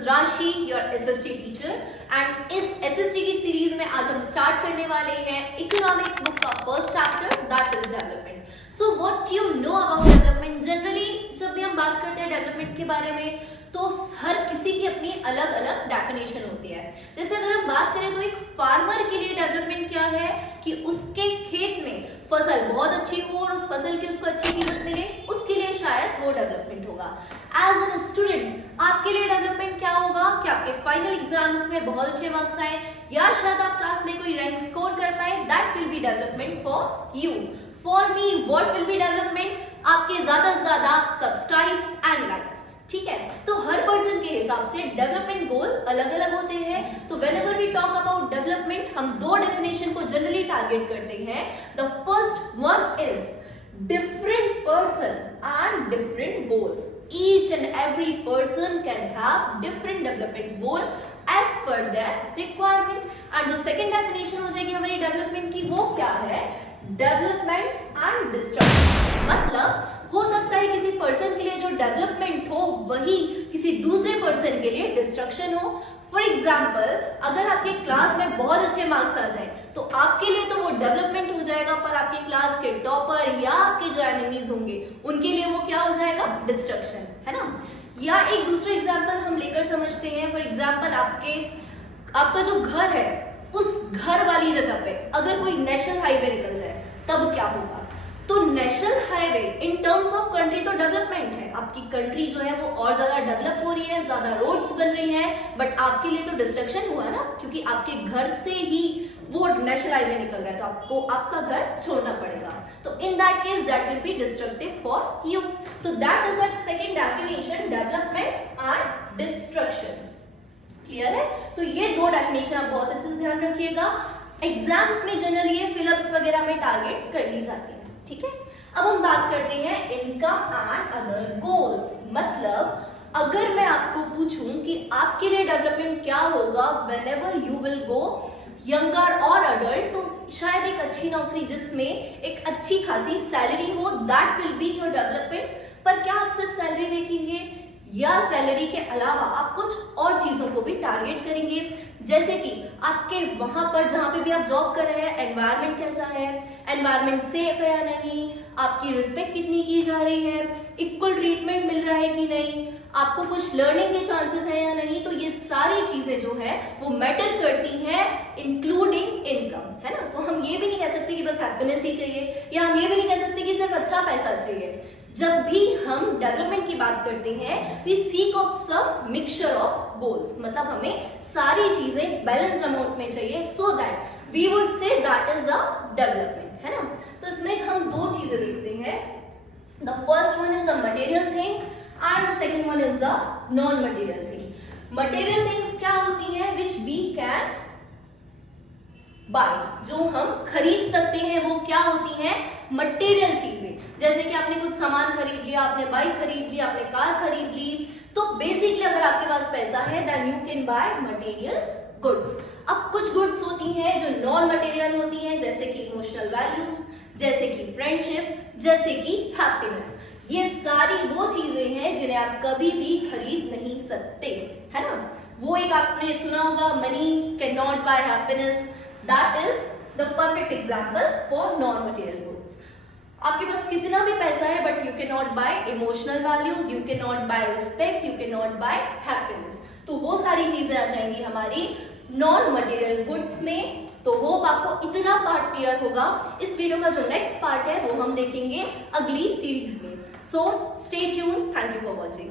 Is राशि, your SST teacher, and इस SST की सीरीज में आज हम स्टार्ट करने वाले हैं इकोनॉमिक्स बुक का first chapter, that is development. So what you know about development. Generally जब भी हम बात करते हैं डेवलपमेंट के बारे में तो हर किसी की अपनी अलग अलग डेफिनेशन होती है। जैसे अगर हम बात करें तो एक फार्मर के लिए डेवलपमेंट क्या है कि उसके खेत में फसल बहुत अच्छी हो और उस फसल की उसको अच्छी कीमत मिले, उसके लिए शायद वो डेवलपमेंट होगा। एज एन स्टूडेंट आपके लिए डेवलपमेंट क्या होगा कि आपके फाइनल एग्जाम्स में बहुत अच्छे मार्क्स आए या शायद आप क्लास में कोई रैंक स्कोर कर पाए, that will B development for you. For me what will be development, आपके ज्यादा से ज्यादा सब्सक्राइब्स एंड लाइक्स। ठीक है, तो हर पर्सन के हिसाब से डेवलपमेंट गोल अलग अलग होते हैं। तो whenever we talk about development हम दो डेफिनेशन को जनरली टारगेट करते हैं। The first one is different person and different goals. Each and every person can have different development goal as per their requirement. And जो second definition हो जाएगी हमारी development की, वो क्या है? Development and destruction. मतलब हो सकता है किसी पर्सन के लिए जो डेवलपमेंट हो वही किसी दूसरे पर्सन के लिए डिस्ट्रक्शन हो। फॉर एग्जाम्पल अगर आपके क्लास में बहुत अच्छे मार्क्स आ जाए तो आपके लिए तो वो डेवलपमेंट हो जाएगा, पर आपके क्लास के टॉपर या आपके जो एनिमीज होंगे उनके लिए वो क्या हो जाएगा? डिस्ट्रक्शन, है ना। या एक दूसरा एग्जाम्पल हम लेकर समझते हैं। फॉर एग्जाम्पल आपका जो घर है उस घर वाली जगह पे अगर कोई नेशनल हाईवे निकल जाए तब क्या होगा? तो national highway in terms of country तो डेवलपमेंट है, आपकी कंट्री जो है वो और ज्यादा डेवलप हो रही है, ज्यादा रोड्स बन रही हैं, बट आपके लिए तो डिस्ट्रक्शन हुआ ना, क्योंकि आपके घर से ही वो नेशनल हाईवे निकल रहा है तो आपको आपका घर छोड़ना पड़ेगा। तो in that case that will be destructive for you. तो that is that second definition, development and destruction. Clear है? तो ये दो डेफिनेशन आप बहुत अच्छे से ध्यान रखिएगा। एग्जाम्स में जनरली ये फिलअप्स वगैरह में टारगेट कर ली जाती है। ठीक है, अब हम बात करते हैं इनकम एंड अदर गोल्स। मतलब अगर मैं आपको पूछूं कि आपके लिए डेवलपमेंट क्या होगा whenever you will go younger और अडल्ट, तो शायद एक अच्छी नौकरी जिसमें एक अच्छी खासी सैलरी हो, that will be your development. पर क्या आप सिर्फ सैलरी देखेंगे या सैलरी के अलावा आप कुछ और चीजों को भी टारगेट करेंगे? जैसे कि आपके वहां पर जहां पे भी आप जॉब कर रहे हैं एनवायरनमेंट कैसा है, एनवायरनमेंट सेफ है या नहीं, आपकी रिस्पेक्ट कितनी की जा रही है, इक्वल ट्रीटमेंट मिल रहा है कि नहीं, आपको कुछ लर्निंग के चांसेस है या नहीं। तो ये सारी चीजें जो है वो मैटर करती हैं इंक्लूडिंग इनकम, है ना। तो हम ये भी नहीं कह सकते कि बस हैप्पीनेस ही चाहिए, या हम ये भी नहीं कह सकते कि सिर्फ अच्छा पैसा चाहिए। जब भी हम डेवलपमेंट की बात करते हैं we seek of some mixture of goals, मतलब हमें सारी चीजें बैलेंस्ड अमाउंट में चाहिए, so that we would say that is a development, है ना। तो इसमें हम दो चीजें देखते हैं। The first one is the material thing and the second one is the non material thing. Material things क्या होती हैं? विच वी कैन बाय, जो हम खरीद सकते हैं वो क्या होती हैं? मटेरियल चीजें। जैसे कि आपने कुछ सामान खरीद लिया, आपने बाइक खरीद ली, आपने कार खरीद ली, तो बेसिकली अगर आपके पास पैसा है then you can buy material goods. अब कुछ गुड्स होती हैं जो नॉन मटेरियल होती हैं, जैसे कि इमोशनल वैल्यूज, जैसे कि फ्रेंडशिप, जैसे कि हैप्पीनेस। ये सारी वो चीजें हैं जिन्हें आप कभी भी खरीद नहीं सकते, है ना। वो एक आपने सुना होगा, money can not buy happiness, that is the perfect example for non material goods. आपके पास कितना भी पैसा है but you can not buy emotional values, you can not buy respect, you can not buy happiness. तो वो सारी चीजें आ जाएंगी हमारी नॉन मटेरियल गुड्स में। तो होप आपको इतना पार्ट क्लियर होगा। इस वीडियो का जो नेक्स्ट पार्ट है वो हम देखेंगे अगली सीरीज में। So stay tuned, thank you for watching.